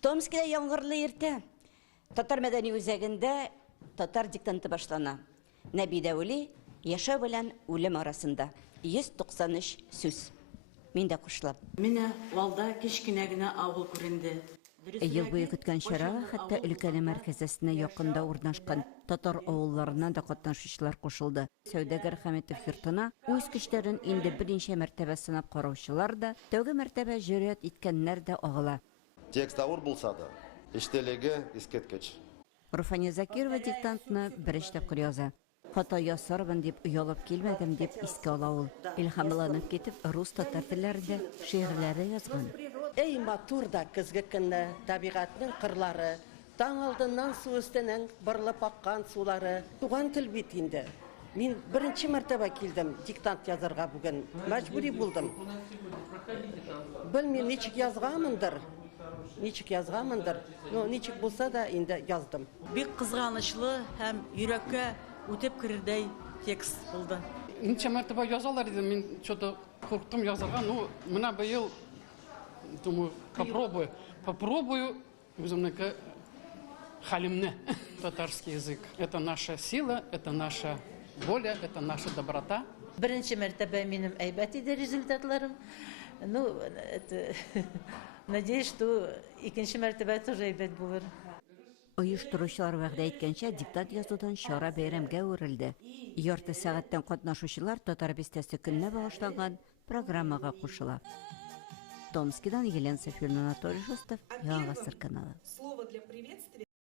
Томскида яңгырлы иртә. Татар мәдәни үзәгендә татар диктанты башлана. Нәби Дәүли яшәү белән үлем арасында. 193 сүз. Мин дә кушылам. Менә алда кечкенә генә авыл күренде. Ел буе көткән чарага хәтта өлкәне мәркәзәсенә якында урнашкан татар авылларыннан да катнашучылар кушылды. Сәүдәгәр Хәмитов йортына үз көчләрен инде берничә мәртәбә сынап караучылар да, тәүге мәртәбә җөрьәт иткәннәр дә агыла. Текст авыр булса да, эштәлеге искиткеч. Руфания Закирова диктантны беренче тапкыр яза. Хата ясармын дип уялып килмәдем дип искә ала ул. Илһамланып китеп, рус татар телләрендә шигырьләре язган. Эй матур да көзге көнне табигатьнең кырлары, таң алдыннан су өстенең бырлап аккан сулары. Туган тел бит инде. Мин беренче мәртәбә килдем диктант язарга бүген. Мәҗбүри булдым. Белмим, ничек язганмындыр. Но ничек булса да инде яздым. Бик кызганычлы һәм йөрәккә үтеп керердәй текст булды. Ничә мәртәбә язалар иде, мин что-то курктым язарга. Ну, менә быел думаю, попробую үземнеке хәлемне. Татарский язык. Это наша сила, это наша воля, это наша доброта. Беренче мәртәбә минем әйбәт иде результатларым. Ну, надеюсь, что икенче мәртәбә тоже әйбәт булыр. Оештыручылар вәгъдә иткәнчә диктант язудан чара бәйрәмгә үрелде. Ярты сәгатьтән катнашучылар татар бистәсе көненә багышланган программага кушыла. Томскидан Елена Софьевна Анатолий Шустов, Яңа Гасыр каналы.